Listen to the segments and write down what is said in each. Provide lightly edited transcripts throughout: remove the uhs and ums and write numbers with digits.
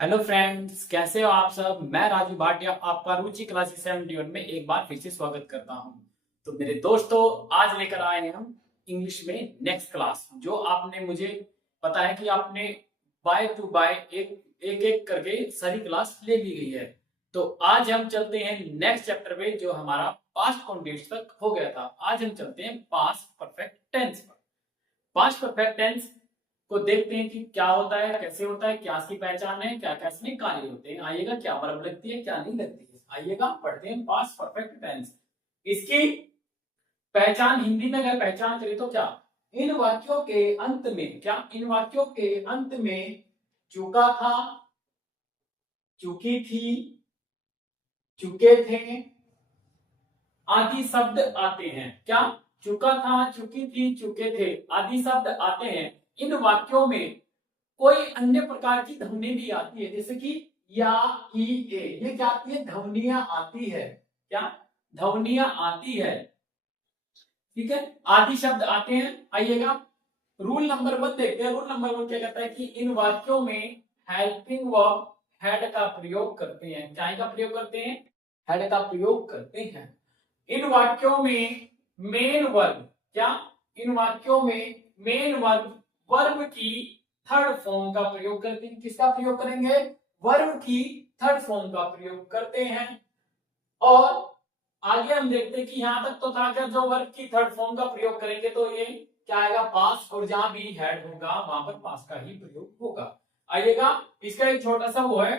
Hello friends, कैसे हो आप सब। मैं राजू भाटिया आपका रुचि क्लासेस 71 में एक बार फिर से स्वागत करता हूं। तो मेरे दोस्तों, आज लेकर आए हैं हम इंग्लिश में नेक्स्ट क्लास, जो आपने मुझे पता है कि आपने बाय टू बाय एक एक एक करके सारी क्लास ले ली गई है। तो आज हम चलते हैं नेक्स्ट चैप्टर पे, जो हमारा पास्ट कॉन्टिन्यूअस तक हो गया था। आज हम चलते हैं पास्ट परफेक्ट टेंस पर। पास्ट परफेक्ट टेंस को देखते हैं कि क्या होता है, कैसे होता है, क्या इसकी पहचान है, क्या क्या इसमें कार्य होते हैं। आइएगा, क्या वर्ब लगती है, क्या नहीं लगती है। आइएगा, पढ़ते हैं पास्ट परफेक्ट टेंस। इसकी पहचान हिंदी में अगर पहचान करें तो क्या, इन वाक्यों के अंत में, क्या इन वाक्यों के अंत में चुका था, चुकी थी, चुके थे आदि शब्द आते हैं। क्या, चुका था, चुकी थी, चुके थे आदि शब्द आते हैं। इन वाक्यों में कोई अन्य प्रकार की ध्वनि भी आती है, जैसे कि या, ई, ए, ये क्या आती है, ध्वनियां आती है। क्या, ध्वनियां आती है। ठीक है, आदि शब्द आते हैं। आइएगा, रूल नंबर 1 देखते हैं। रूल नंबर 1 क्या कहता है कि इन वाक्यों में हेल्पिंग वर्ब हैड का प्रयोग करते हैं। क्या का प्रयोग करते हैं, हैड का प्रयोग करते हैं। इन वाक्यों में मेन वर्ब, क्या, इन वाक्यों में मेन वर्ब वर्ब की थर्ड फॉर्म का प्रयोग करते हैं। किसका प्रयोग करेंगे, वर्ब की थर्ड फॉर्म का प्रयोग करते हैं। और आगे हम देखते हैं कि यहां तक तो था, अगर जो वर्ब की थर्ड फॉर्म का प्रयोग करेंगे तो ये क्या आएगा, पास, और जहां भी हेड होगा वहां पर पास का ही प्रयोग होगा। आइएगा, इसका एक छोटा सा वो है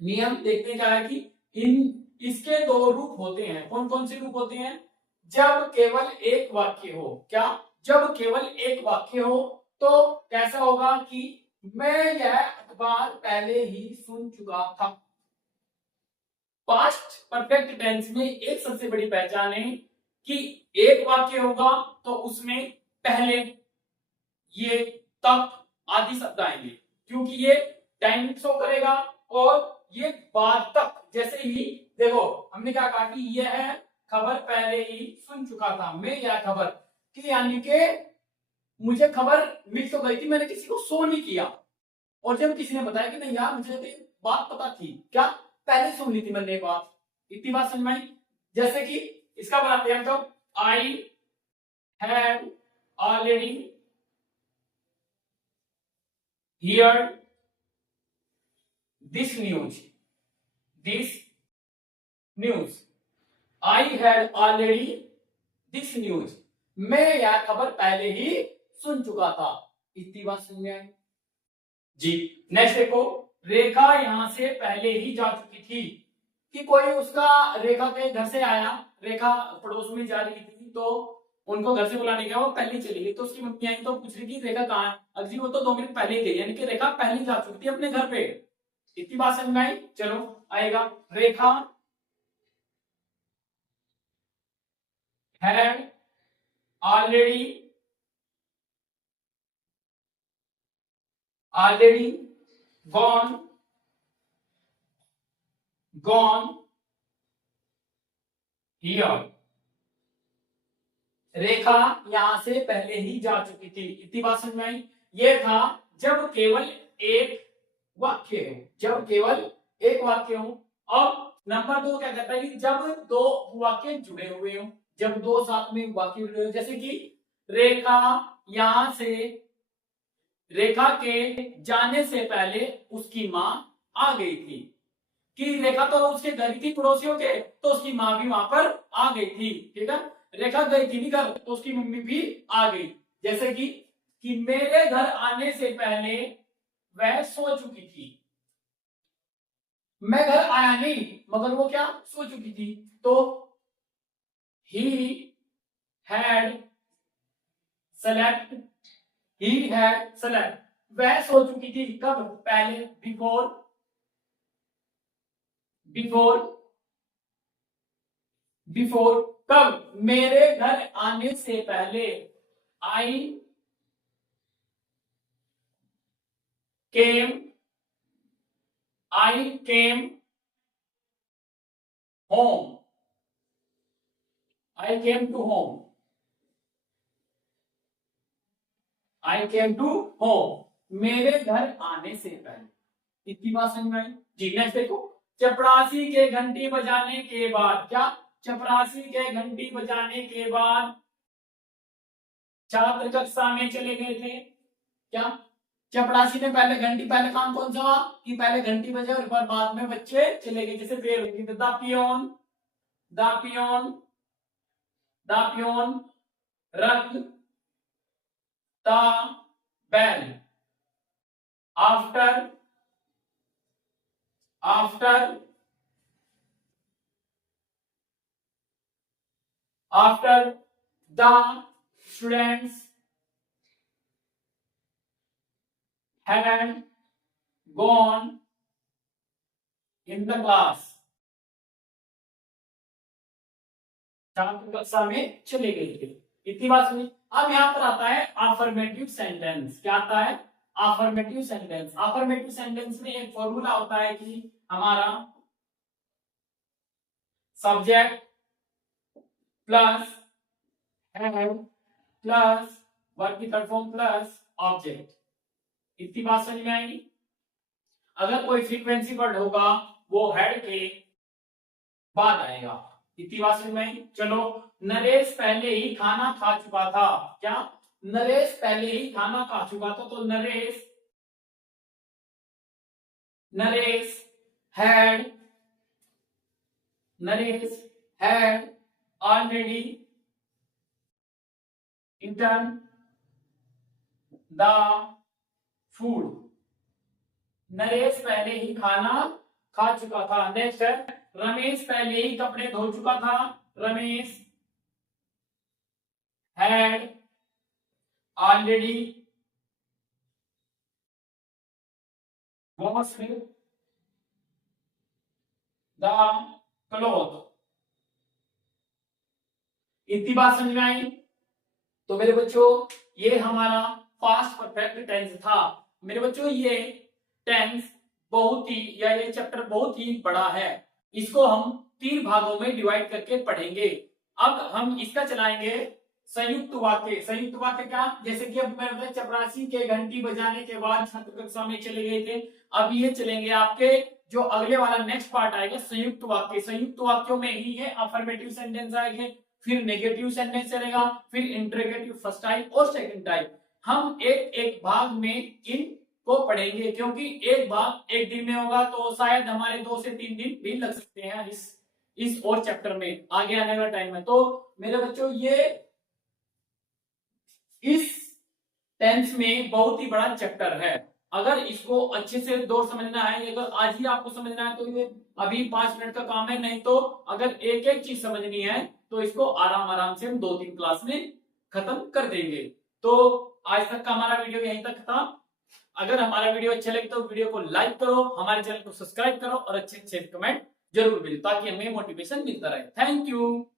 नियम, देखते हैं क्या है कि इन इसके दो रूप होते हैं। कौन कौन से रूप होते हैं, जब केवल एक वाक्य हो। क्या, जब केवल एक वाक्य हो तो कैसा होगा कि मैं यह अखबार पहले ही सुन चुका था। पास्ट परफेक्ट टेंस में एक सबसे बड़ी पहचान है कि एक वाक्य होगा तो उसमें पहले, ये, तक आदि शब्द आएंगे, क्योंकि ये टाइम शो करेगा। और ये बाद तक, जैसे ही देखो हमने क्या कहा कि यह खबर पहले ही सुन चुका था, मैं यह खबर, कि यानी कि मुझे खबर मिल तो गई थी, मैंने किसी को शो नहीं किया। और जब किसी ने बताया कि नहीं यार, मुझे तो बात पता थी, क्या, पहले सुन ली थी मैंने बात। इतनी बात समझ में आई। जैसे कि इसका बनाते हैं तो I have already heard this news, this news, I had already this news, मैं यह खबर पहले ही सुन चुका था। इतनी बात समझ में आई जी। नेक्स्ट देखो, रेखा यहां से पहले ही जा चुकी थी। कि कोई उसका रेखा के घर से आया, रेखा पड़ोस में जा रही थी, तो उनको घर से बुलाने गया, वो पहले चली गई। तो उसकी मम्मी आई तो पूछ रही कि रेखा कहाँ है। अजी वो तो 2 मिनट पहले ही गई, यानी कि रेखा पहले ही जा चुकी थी अपने घर पे। इतनी बात समझ में आई। चलो आएगा, Rekha had already already gone gone here, Rekha यहां से पहले ही जा चुकी थी। इतनी बात समझ में आई। ये था जब केवल एक वाक्य हो, जब केवल एक वाक्य हो। और नंबर 2 क्या कहता है कि जब दो वाक्य जुड़े हुए हो, जब दो साथ में वाक्य जुड़े हुए, जैसे कि रेखा यहां से, रेखा के जाने से पहले उसकी मां आ गई थी। कि रेखा तो उसके घर की पड़ोसियों के, तो उसकी मां भी वहां पर आ गई थी। ठीक है, रेखा गई थी नहीं घर, तो उसकी मम्मी भी आ गई। जैसे कि मेरे घर आने से पहले वह सो चुकी थी। मैं घर आया नहीं, मगर वो क्या, सो चुकी थी। तो he had select, he had select, वह सो चुकी थी कब, पहले, बिफोर, बिफोर, बिफोर कब, मेरे घर आने से पहले। I came, I came home, I came to home, I came to home, मेरे घर आने से पहले। इतनी बात समझ में आई जी। नेक्स्ट देखो, चपरासी के घंटी बजाने के बाद, क्या चपरासी के घंटी बजाने के बाद छात्र कक्षा में चले गए थे। क्या चपरासी ने पहले घंटी, पहले काम कौन सा कि पहले घंटी बजे और बाद में बच्चे चले गए, जैसे देर हुई थी। The peon, the peon, the peon rang the bell after, after, after the students had gone in the class, छात्र कक्षा में चले गए थे। इतनी बात सुनी। अब यहां पर आता है अफर्मेटिव सेंटेंस। क्या आता है? Affirmative sentence. अफर्मेटिव सेंटेंस में एक फॉर्मूला होता है कि हमारा subject plus had plus verb की थर्ड फॉर्म प्लस ऑब्जेक्ट। इतनी बात समझ में आएगी। अगर कोई फ्रीक्वेंसी वर्ड होगा वो हेड के बाद आएगा। इतनी बात समझ में आई। चलो, नरेश पहले ही खाना खा चुका था। क्या नरेश पहले ही खाना खा चुका था, तो Naresh, Naresh had, Naresh had already eaten the food. Naresh पहले ही खाना खा चुका था। नेक्स्ट है, रमेश पहले ही कपड़े धो चुका था। Ramesh had already washed the cloth. इतनी बात समझ में आई। तो मेरे बच्चों, ये हमारा पास्ट परफेक्ट टेंस था। मेरे बच्चों, ये टेंस बहुत ही, या ये चैप्टर बहुत ही बड़ा है। इसको हम 3 भागों में डिवाइड करके पढ़ेंगे। अब हम इसका चलाएंगे संयुक्त वाक्य। संयुक्त वाक्य क्या? जैसे कि अब मैं चपरासी के घंटी बजाने के बाद छात्र कक्षा में चले गए थे। अब ये चलेंगे आपके जो अगले वाला नेक्स्ट पार्ट आएगा संयुक्त वाक्य। संयुक्त वाक्यों में ही है अफर्मेटिव सेंटेंस आएंगे, फिर नेगेटिव सेंटेंस चलेगा, फिर इंटरोगेटिव फर्स्ट टाइप और सेकंड टाइप। हम एक एक भाग में इन को पढ़ेंगे, क्योंकि एक भाग एक दिन में होगा तो शायद हमारे 2 से 3 दिन भी लग सकते हैं इस और चैप्टर में। आगे आने का टाइम है। तो मेरे बच्चों, ये इस टेंस में बहुत ही बड़ा चैप्टर है। अगर इसको अच्छे से दौर समझना है, अगर आज ही आपको समझना है तो ये अभी 5 मिनट का काम है। नहीं तो अगर एक एक चीज समझनी है तो इसको आराम आराम से हम 2-3 क्लास में खत्म कर देंगे। तो आज तक का हमारा वीडियो यहीं तक था। अगर हमारा वीडियो अच्छा लगे तो वीडियो को लाइक करो, हमारे चैनल को सब्सक्राइब करो और अच्छे अच्छे कमेंट जरूर भेजो, ताकि हमें मोटिवेशन मिलता रहे। Thank you.